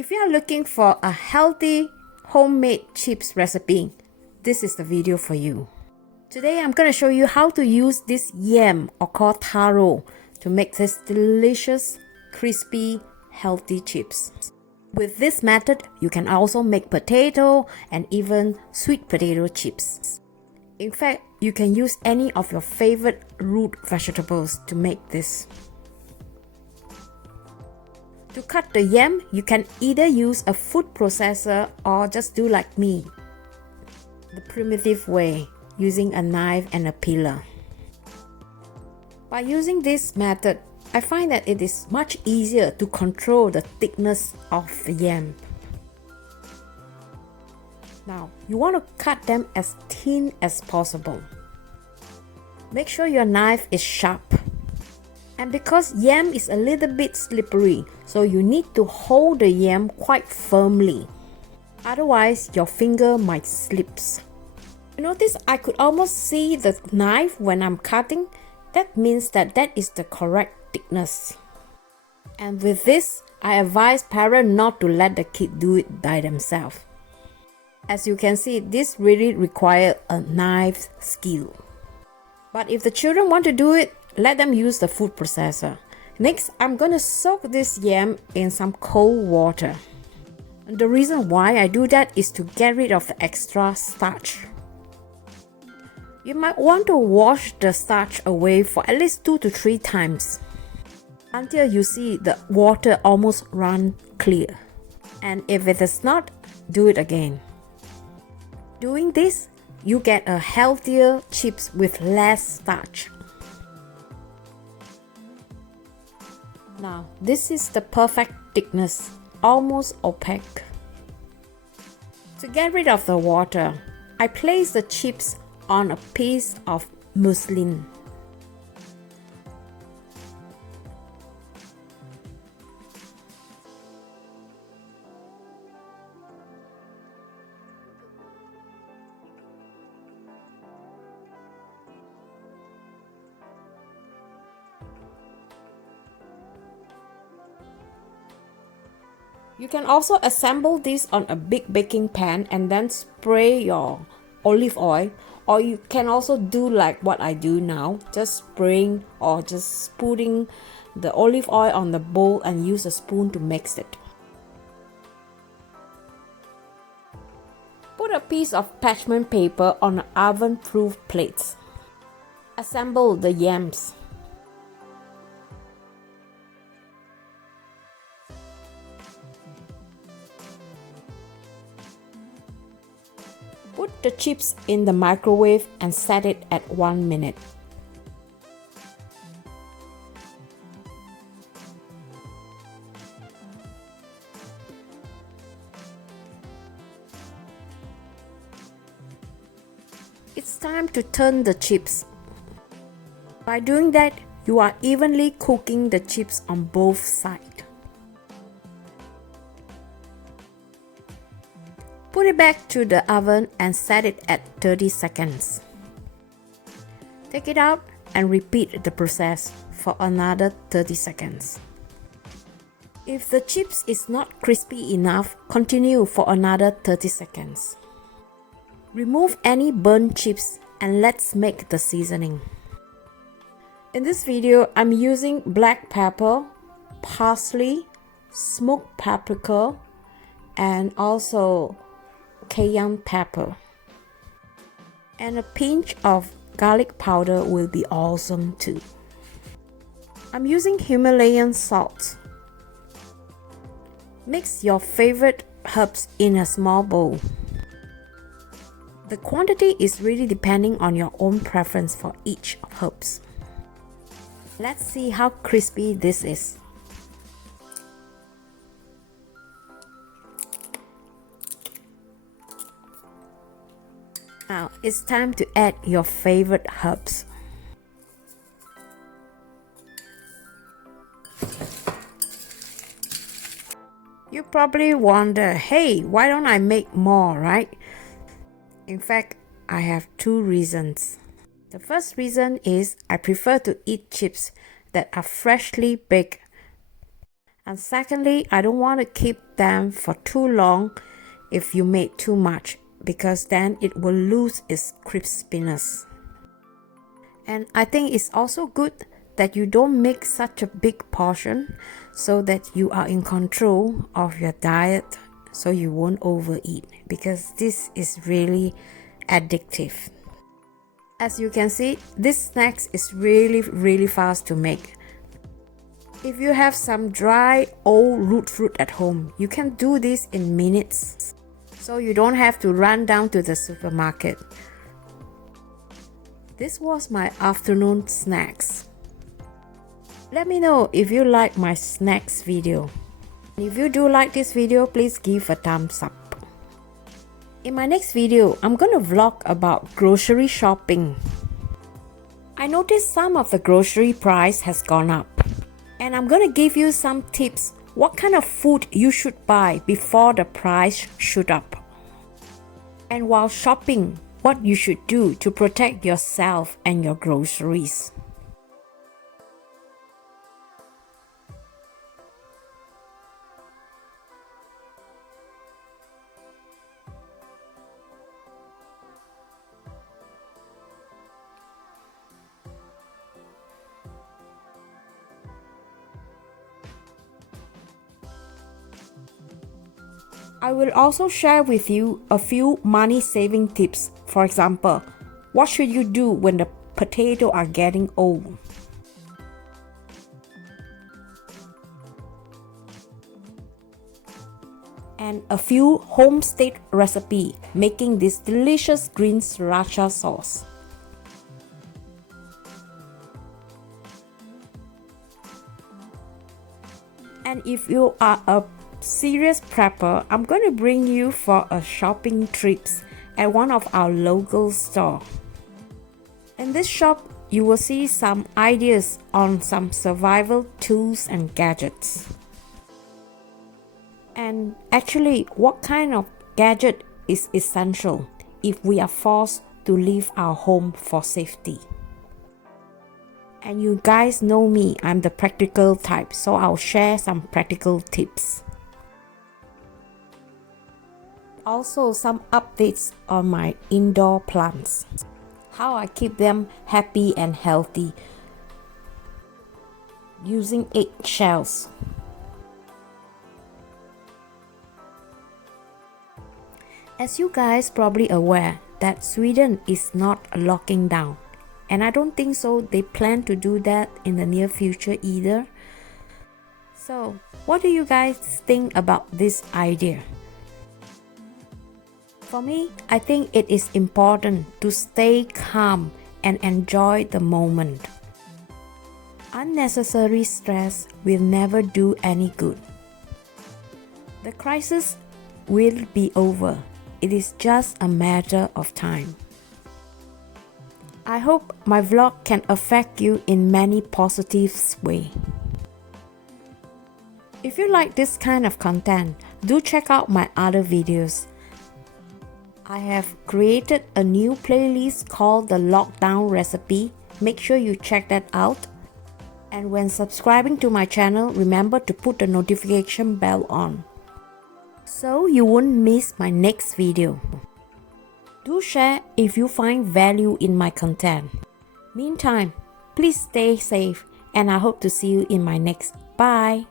If you are looking for a healthy homemade chips recipe, this is the video for you. Today I'm going to show you how to use this yam or called taro to make this delicious, crispy, healthy chips. With this method, you can also make potato and even sweet potato chips. In fact, you can use any of your favorite root vegetables to make this. To cut the yam, you can either use a food processor or just do like me, the primitive way, using a knife and a peeler. By using this method, I find that it is much easier to control the thickness of the yam. Now, you want to cut them as thin as possible. Make sure your knife is sharp. And because yam is a little bit slippery, so you need to hold the yam quite firmly. Otherwise, your finger might slip. You notice I could almost see the knife when I'm cutting. That means that is the correct thickness. And with this, I advise parents not to let the kid do it by themselves. As you can see, this really requires a knife skill. But if the children want to do it, let them use the food processor. Next, I'm going to soak this yam in some cold water. And the reason why I do that is to get rid of the extra starch. You might want to wash the starch away for at least 2 to 3 times until you see the water almost run clear. And if it is not, do it again. Doing this, you get a healthier chips with less starch. Now, this is the perfect thickness, almost opaque. To get rid of the water, I place the chips on a piece of muslin. You can also assemble this on a big baking pan and then spray your olive oil, or you can also do like what I do now, just spraying or just putting the olive oil on the bowl and use a spoon to mix it. Put a piece of parchment paper on an oven-proof plate. Assemble the yams. Put the chips in the microwave and set it at 1 minute. It's time to turn the chips. By doing that, you are evenly cooking the chips on both sides. Put it back to the oven and set it at 30 seconds. Take it out and repeat the process for another 30 seconds. If the chips is not crispy enough, continue for another 30 seconds. Remove any burnt chips and let's make the seasoning. In this video, I'm using black pepper, parsley, smoked paprika, and also cayenne pepper. And a pinch of garlic powder will be awesome too. I'm using Himalayan salt. Mix your favorite herbs in a small bowl. The quantity is really depending on your own preference for each herbs. Let's see how crispy this is. Now it's time to add your favorite herbs. You probably wonder, hey, why don't I make more, right? In fact, I have 2 reasons. The first reason is I prefer to eat chips that are freshly baked. And secondly, I don't want to keep them for too long if you make too much, because then it will lose its crispiness. And I think it's also good that you don't make such a big portion so that you are in control of your diet, so you won't overeat, because this is really addictive. As you can see, this snack is really fast to make. If you have some dry old root fruit at home, you can do this in minutes, so you don't have to run down to the supermarket. This was my afternoon snacks. Let me know if you like my snacks video. If you do like this video, please give a thumbs up. In my next video, I'm gonna vlog about grocery shopping. I noticed some of the grocery price has gone up, and I'm gonna give you some tips what kind of food you should buy before the price shoot up. And while shopping, what you should do to protect yourself and your groceries. I will also share with you a few money saving tips. For example, what should you do when the potatoes are getting old? And a few homestay recipe making this delicious green sriracha sauce. And if you are a serious prepper, I'm going to bring you for a shopping trips at one of our local store. In this shop, you will see some ideas on some survival tools and gadgets. And actually, what kind of gadget is essential if we are forced to leave our home for safety? And you guys know me, I'm the practical type, so I'll share some practical tips. Also, some updates on my indoor plants, how I keep them happy and healthy using eggshells. As you guys probably aware that Sweden is not locking down, and I don't think so they plan to do that in the near future either. So what do you guys think about this idea? For me, I think it is important to stay calm and enjoy the moment. Unnecessary stress will never do any good. The crisis will be over. It is just a matter of time. I hope my vlog can affect you in many positive ways. If you like this kind of content, do check out my other videos. I have created a new playlist called the Lockdown Recipe. Make sure you check that out. And when subscribing to my channel, remember to put the notification bell on, so you won't miss my next video. Do share if you find value in my content. Meantime, please stay safe, and I hope to see you in my next. Bye!